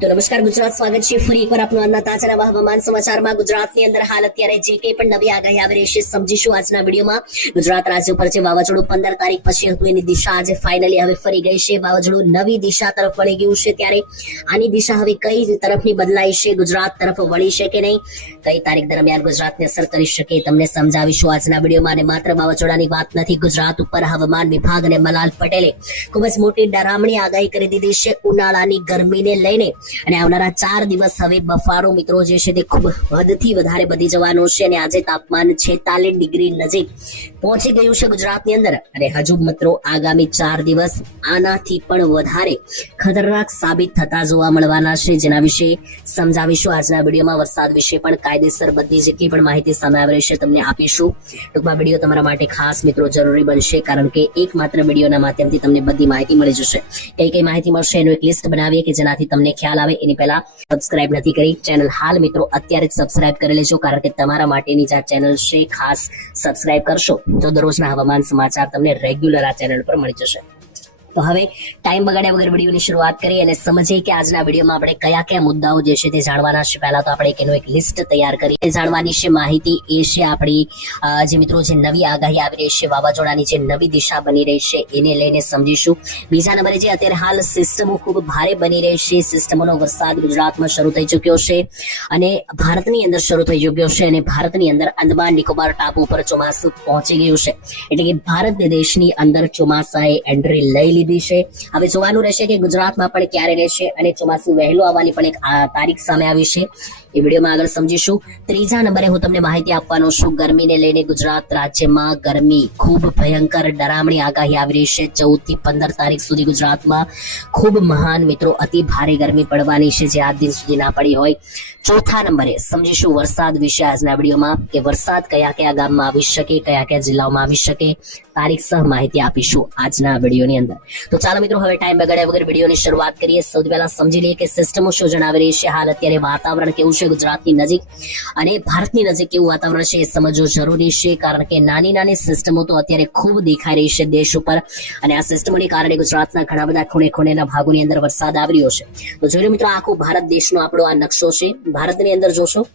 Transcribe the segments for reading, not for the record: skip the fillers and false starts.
તો નમસ્કાર ગુજરાત, સ્વાગત છે ફરી એકવાર આપનું આજના તાજા નવા હવામાન સમાચારમાં। ગુજરાતની અંદર હાલ અત્યારે જે કંઈ પણ નવી આગાહી આવી રહી છે સમજીશું આજના વિડીયોમાં। ગુજરાત રાજ્ય પર જે વાવાઝોડું 15 તારીખ પછી હતું એની દિશા આજે ફાઇનલી હવે ફરી ગઈ છે। વાવાઝોડું નવી દિશા તરફ વળી ગયું છે, ત્યારે આની દિશા હવે કઈ તરફની બદલાઈ છે, ગુજરાત તરફ વળી છે કે નહીં, કઈ તારીખ દરમિયાન ગુજરાતને અસર કરી શકે તમને સમજાવીશું આજના વિડીયોમાં। અને માત્ર વાવાઝોડાની વાત નથી, ગુજરાત ઉપર હવામાન વિભાગ અને મલાલ પટેલે ખૂબ જ મોટી ડરામણી આગાહી કરી દીધી છે ઉનાળાની ગરમીને લઈને। અને આવનારા 4 દિવસ હવે બફારો મિત્રો જે છે તે ખૂબ હદથી વધારે વધી જવાનો છે અને આજે તાપમાન 46 ડિગ્રી નજીક પહોંચી ગયું છે ગુજરાતની અંદર। અને હજુ મિત્રો આગામી 4 દિવસ આનાથી પણ વધારે ખતરનાક સાબિત થતા જોવા મળવાના છે, જેના વિશે સમજાવીશું આજના વિડીયોમાં। વરસાદ વિશે પણ કાયદેસર બધી જેટલી પણ માહિતી સામે આવી રહી છે તમને આપીશું। ટૂંકમાં વિડીયો તમારા માટે ખાસ મિત્રો જરૂરી બનશે, કારણ કે એકમાત્ર વિડીયોના માધ્યમથી તમને બધી માહિતી મળી જશે। કઈ માહિતી મળશે એનું એક લિસ્ટ બનાવીએ કે જેનાથી તમને ખ્યાલ આવે। એની પહેલા સબસ્ક્રાઇબ નથી કરી ચેનલ, હાલ મિત્રો અત્યારે જ સબસ્ક્રાઇબ કરી લેજો, કારણ કે તમારા માટેની જે આ ચેનલ છે ખાસ સબસ્ક્રાઇબ કરશો તો દરરોજના હવામાન સમાચાર તમને રેગ્યુલર આ ચેનલ પર મળી જશે। તો હવે ટાઈમ બગાડ્યા વગર વિડીયોની શરૂઆત કરીએ અને સમજીએ કે આજના વિડીયોમાં આપણે કયા કયા મુદ્દાઓ જે છે તે જાણવાના છે। પહેલા તો આપણે એનો એક લિસ્ટ તૈયાર કરી જાણવાની છે માહિતી એ છે આપણી જે મિત્રો જે નવી આગાહી આવી રહી છે, વાવાઝોડાની જે નવી દિશા બની રહી છે એને લઈને સમજીશું। બીજા નંબરે જે અત્યારે હાલ સિસ્ટમો ખૂબ ભારે બની રહી છે, સિસ્ટમોનો વરસાદ ગુજરાતમાં શરૂ થઈ ચુક્યો છે અને ભારતની અંદર શરૂ થઈ ચુક્યો છે અને ભારતની અંદર અંદમાન નિકોબાર ટાપુ ઉપર ચોમાસું પહોંચી ગયું છે, એટલે કે ભારત દેશની અંદર ચોમાસાએ એન્ટ્રી લઈ લીધી છે। હવે જોવાનું રહેશે કે ગુજરાતમાં પણ ક્યારે રહેશે અને ચોમાસું વહેલું આવવાની પણ એક તારીખ સામે આવી છે, એ વિડીયોમાં આગળ સમજીશું। ત્રીજા નંબરે હું તમને માહિતી આપવાનો છું ગરમીને લઈને। ગુજરાત રાજ્યમાં ગરમી ખૂબ ભયંકર ડરામણી આગાહી આવી રહી છે। 14 થી 15 તારીખ સુધી ગુજરાતમાં ખૂબ મહાન મિત્રો અતિ ભારે ગરમી પડવાની છે, જે આજ દિન સુધી ના પડી હોય। ચોથા નંબરે સમજીશું વરસાદ વિશે આજના વિડીયોમાં, કે વરસાદ કયા કયા ગામમાં આવી શકે, કયા કયા જિલ્લાઓમાં આવી શકે, તારીખ સહ માહિતી આપીશું આજના વિડીયોની અંદર। તો ચાલો મિત્રો હવે ટાઈમ બગાડ્યા વગર વિડીયોની શરૂઆત કરીએ। સૌથી પહેલા સમજી લઈએ કે સિસ્ટમો શું જણાવી રહી છે, હાલ અત્યારે વાતાવરણ કેવું છે ગુજરાતની નજીક અને ભારતની નજીક કેવું વાતાવરણ છે એ સમજવું જરૂરી છે, કારણ કે નાની નાની સિસ્ટમો તો અત્યારે ખૂબ દેખાઈ રહી છે દેશ ઉપર અને આ સિસ્ટમોને કારણે ગુજરાતના ઘણા બધા ખૂણે ખૂણેના ભાગોની અંદર વરસાદ આવી રહ્યો છે। તો જોઈ લો મિત્રો, આખું ભારત દેશનો આપણો આ નકશો છે। ભારતની અંદર જોશો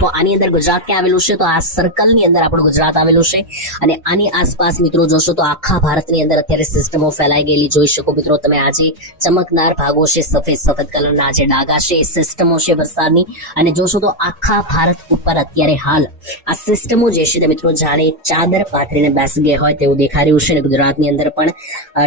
તો આની અંદર ગુજરાત ક્યાં આવેલું છે, તો આ સર્કલ ની અંદર આપણું ગુજરાત આવેલું છે અને આની આસપાસ મિત્રો જોશો તો આખા ભારતની અંદર અત્યારે સિસ્ટમો ફેલાઈ ગયેલી જોઈ શકો મિત્રો તમે। આજે ચમકનાર ભાગો છે, સફેદ સફેદ કલરના જે ડાઘા છે એ સિસ્ટમો છે વરસાદની, અને જોશો તો આખા ભારત ઉપર અત્યારે હાલ આ સિસ્ટમો જે છે તે મિત્રો જાણે ચાદર પાથરીને બેસી ગયા હોય તેવું દેખાઈ રહ્યું છે। અને ગુજરાતની અંદર પણ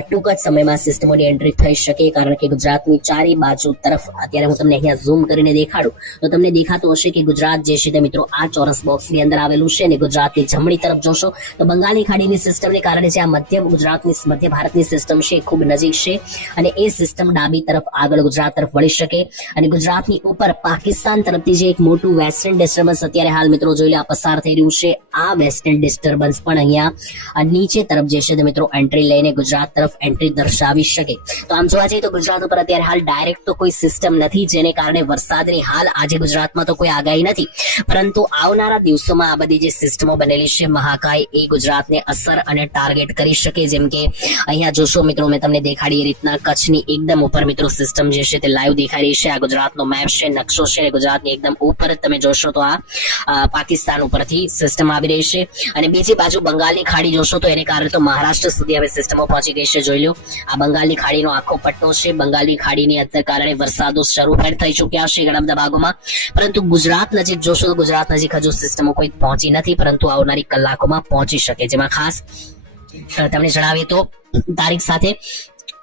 ટૂંક જ સમયમાં સિસ્ટમોની એન્ટ્રી થઈ શકે, કારણ કે ગુજરાતની ચારે બાજુ તરફ અત્યારે હું તમને અહીંયા ઝૂમ કરીને દેખાડું તો તમને દેખાતું હશે કે ગુજરાત જે છે તે મિત્રો આ ચોરસ બોક્સની અંદર આવેલું છે। અને ગુજરાતની જમણી તરફ જોશો તો બંગાળની ખાડીની સિસ્ટમને કારણે જે આ મધ્ય ભારતની સિસ્ટમ છે ખૂબ નજીક છે અને એ સિસ્ટમ ડાબી તરફ આગળ ગુજરાત તરફ વળી શકે અને ગુજરાતની ઉપર પાકિસ્તાન તરફથી જે એક મોટું વેસ્ટર્ન ડિસ્ટર્બન્સ અત્યારે હાલ મિત્રો જોઈ લો આ પસાર થઈ રહ્યું છે, આ વેસ્ટર્ન ડિસ્ટર્બન્સ પણ અહીંયા નીચે તરફ જે છે તે મિત્રો એન્ટ્રી લઈને ગુજરાત તરફ એન્ટ્રી દર્શાવી શકે। તો આમ જોવા જઈએ તો ગુજરાત ઉપર અત્યારે હાલ ડાયરેક્ટ તો કોઈ સિસ્ટમ નથી, જેને કારણે વરસાદની હાલ આજે ગુજરાતમાં તો કોઈ આગાહી નથી, પરંતુ આવનારા દિવસોમાં આ બધી જે સિસ્ટમો બનેલી છે મહાકાય એ ગુજરાતને અસર અને ટાર્ગેટ કરી શકે। જેમ કે અહીંયા જોશો મિત્રો, મેં તમને દેખાડી એ રીતના કચ્છની એકદમ ઉપર મિત્રો સિસ્ટમ જે છે તે લાઈવ દેખાઈ રહી છે। આ ગુજરાતનો મેપ છે, નકશો છે, ગુજરાતની એકદમ ઉપર તમે જોશો તો આ પાકિસ્તાન ઉપરથી સિસ્ટમ આવી રહી છે અને બીજી બાજુ બંગાળની ખાડી જોશો તો એને કારણે તો મહારાષ્ટ્ર સુધી હવે સિસ્ટમો પહોંચી ગઈ છે। જોઈ લો આ બંગાળની ખાડીનો આખો પટ્ટો છે, બંગાળની ખાડીની અંદર કારણે વરસાદો શરૂ થઈ ચુક્યા છે ઘણા બધા ભાગોમાં, પરંતુ ગુજરાત નજીક જોશો તો ગુજરાત નજીક હજુ સિસ્ટમો કોઈ પહોંચી નથી, પરંતુ આવનારી કલાકોમાં પહોંચી શકે। જેમાં ખાસ તમને જણાવીએ તો તારીખ સાથે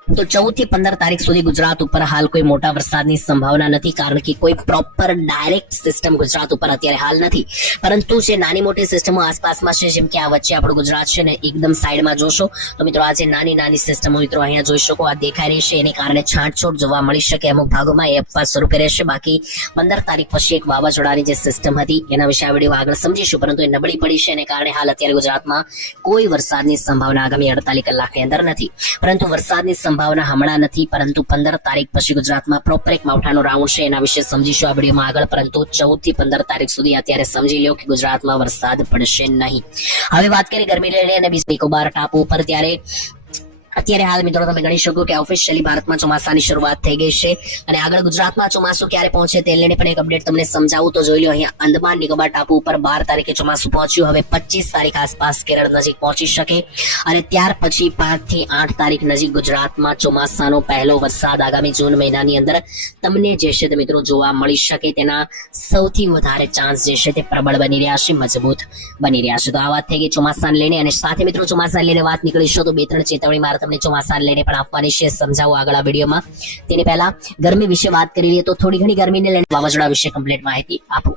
તો 14 થી 15 તારીખ સુધી ગુજરાત ઉપર હાલ કોઈ મોટા વરસાદની સંભાવના નથી, કારણ કે કોઈ પ્રોપર ડાયરેક્ટ સિસ્ટમ ગુજરાત ઉપર અત્યારે હાલ નથી, પરંતુ જે નાની મોટી સિસ્ટમો આસપાસમાં છે, જેમ કે આ વચ્ચે આપણું ગુજરાત છે ને એકદમ સાઈડમાં જોશો તો મિત્રો આ જે નાની નાની સિસ્ટમો મિત્રો અહીંયા જોઈ શકો આ દેખાઈ રહી છે, એને કારણે છાંટછોટ જોવા મળી શકે અમુક ભાગોમાં, એ અપવાદ સ્વરૂપે રહેશે। બાકી 15 તારીખ પછી એક વાવાઝોડાની જે સિસ્ટમ હતી એના વિશે આ વિડીયો આગળ સમજીશું, પરંતુ એ નબળી પડી છે, એને કારણે હાલ અત્યારે ગુજરાતમાં કોઈ વરસાદની સંભાવના આગામી 48 કલાકની અંદર નથી, પરંતુ વરસાદની સંભાવના હમણાં નથી, પરંતુ 15 તારીખ પછી ગુજરાતમાં પ્રોપર એક માવઠાનો રાઉન્ડ છે, એના વિશે સમજીશું આ વિડીયોમાં આગળ। પરંતુ 14 થી 15 તારીખ સુધી અત્યારે સમજી લો કે ગુજરાતમાં વરસાદ પડશે નહીં। હવે વાત કરીએ ગરમી લઈને અને બીજા નિકોબાર ટાપુ ઉપર, ત્યારે અત્યારે હાલ મિત્રો તમે ગણી શકો કે ઓફિશિયલી ભારતમાં ચોમાસાની શરૂઆત થઈ ગઈ છે અને આગળ ગુજરાતમાં ચોમાસું ક્યારે પહોંચે તે લઈને પણ એક અપડેટ તમને સમજાવું તો જોઈ લો. અહીંયા અંદમાન નિકોબાર ટાપુ ઉપર 12 તારીખે ચોમાસું પહોંચ્યું. હવે 25 તારીખ આસપાસ કેરળ નજીક પહોંચી શકે અને ત્યાર પછી 5 થી 8 તારીખ નજીક ગુજરાતમાં ચોમાસાનો પહેલો વરસાદ આગામી જૂન મહિનાની અંદર તમને જે છે તે મિત્રો જોવા મળી શકે તેના સૌથી વધારે ચાન્સ જે છે તે પ્રબળ બની રહ્યા છે, મજબૂત બની રહ્યા છે. તો આ વાત થઈ ગઈ ચોમાસાને લઈને અને સાથે મિત્રો ચોમાસાને લઈને વાત નીકળીશું તો 2-3 ચેતવણી મારે તમને ચોમાસાને લઈને પણ આપવાની છે, સમજાવું આગળ આ વિડીયોમાં. તેની પહેલા ગરમી વિશે વાત કરી લઈએ તો થોડી ઘણી ગરમીને લઈને વાવાઝોડા વિશે કમ્પ્લીટ માહિતી આપું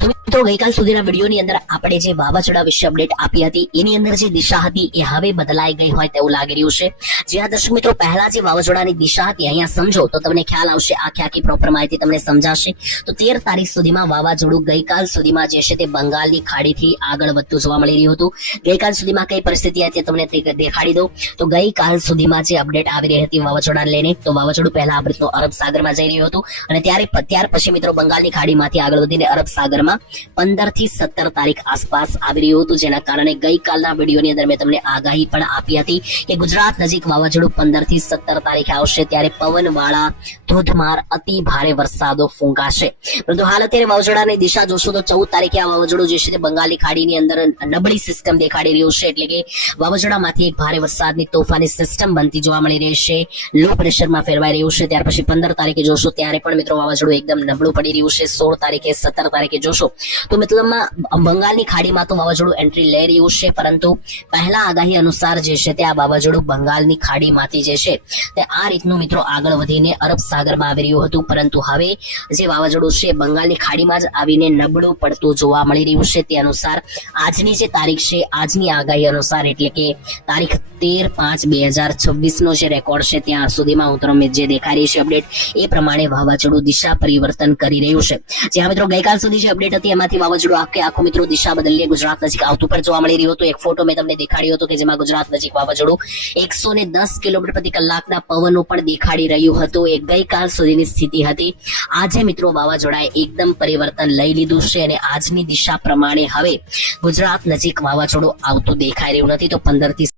તો મિત્રો ગઈકાલ સુધીના વિડીયોની અંદર આપણે જે વાવાઝોડા વિશે અપડેટ આપી હતી એની અંદર જે દિશા હતી એ હવે બદલાઈ ગઈ હોય તેવું લાગી રહ્યું છે. જ્યાં દર્શક મિત્રો પહેલા જે વાવાઝોડાની દિશા હતી અહીંયા સમજો તો તમને ખ્યાલ આવશે, આખી પ્રોપર માહિતી તમને સમજાશે. તો 13 તારીખ સુધીમાં વાવાઝોડું ગઈકાલ સુધીમાં જે છે તે બંગાળની ખાડીથી આગળ વધતું જોવા મળી રહ્યું હતું. ગઈકાલ સુધીમાં કઈ પરિસ્થિતિ હતી તમને દેખાડી દઉં તો ગઈકાલ સુધીમાં જે અપડેટ આવી રહી હતી વાવાઝોડાને લઈને તો વાવાઝોડું પહેલા અરબ સાગરમાં જઈ રહ્યું હતું અને ત્યાર પછી મિત્રો બંગાળની ખાડીમાંથી આગળ વધીને અરબ સાગરમાં 15 થી 17 તારીખ આસપાસ આવી રહ્યું હતું, જેના કારણે ગઈકાલના વિડીયોની અંદર મેં તમને આગાહી પણ આપી હતી કે ગુજરાત નજીક વાવાઝોડું 15 થી 17 તારીખે આવશે ત્યારે પવનવાળા ધોધમાર અતિ ભારે વરસાદો ફૂંકાશે. પરંતુ હાલ અત્યારે વાવાઝોડાની દિશા જોશો તો 14 તારીખે આ વાવાઝોડું જે છે તે બંગાળની ખાડીની અંદર નબળી સિસ્ટમ દેખાડી રહ્યું છે, એટલે કે વાવાઝોડામાંથી એક ભારે વરસાદની તોફાની સિસ્ટમ બનતી જોવા મળી રહી છે, લો પ્રેશરમાં ફેરવાઈ રહ્યું છે. ત્યાર પછી 15 તારીખે જોશો ત્યારે પણ મિત્રો વાવાઝોડું એકદમ નબળું પડી રહ્યું છે. 16 તારીખે 17 તારીખે જોશો તો મતલબમાં બંગાળની ખાડીમાં તો વાવાઝોડું એન્ટ્રી લઈ રહ્યું છે, પરંતુ પહેલા આગાહી અનુસાર જે છે તે આ વાવાઝોડું બંગાળની ખાડીમાંથી જે છે તે આ રીતનું મિત્રો આગળ વધીને અરબ સાગરમાં આવી રહ્યું હતું, પરંતુ હવે જે વાવાઝોડું છે બંગાળની ખાડીમાં જ આવીને નબળું પડતું જોવા મળી રહ્યું છે. તે અનુસાર આજની જે તારીખ છે, આજની આગાહી અનુસાર એટલે કે તારીખ 13/5/2026 નો જે રેકોર્ડ છે ત્યાં સુધીમાં હું તમને જે દેખાડી છે અપડેટ એ પ્રમાણે વાવાઝોડું દિશા પરિવર્તન કરી રહ્યું છે. જ્યાં મિત્રો ગઈકાલ સુધી જે અપડેટ હતી એમાંથી વાવાઝોડું આખું મિત્રો દિશા બદલીને ગુજરાત નજીક આવતું પણ જોવા મળી રહ્યું હતું. એક ફોટો મેં તમને દેખાડ્યો હતો કે જેમાં ગુજરાત નજીક વાવાઝોડું 110 કિલોમીટર પ્રતિ કલાકના પવનો પણ દેખાડી રહ્યું હતું. એ ગઈકાલ સુધીની સ્થિતિ હતી. આજે મિત્રો વાવાઝોડાએ એકદમ પરિવર્તન લઈ લીધું છે અને આજની દિશા પ્રમાણે હવે ગુજરાત નજીક વાવાઝોડું આવતું દેખાઈ રહ્યું નથી. તો 15 થી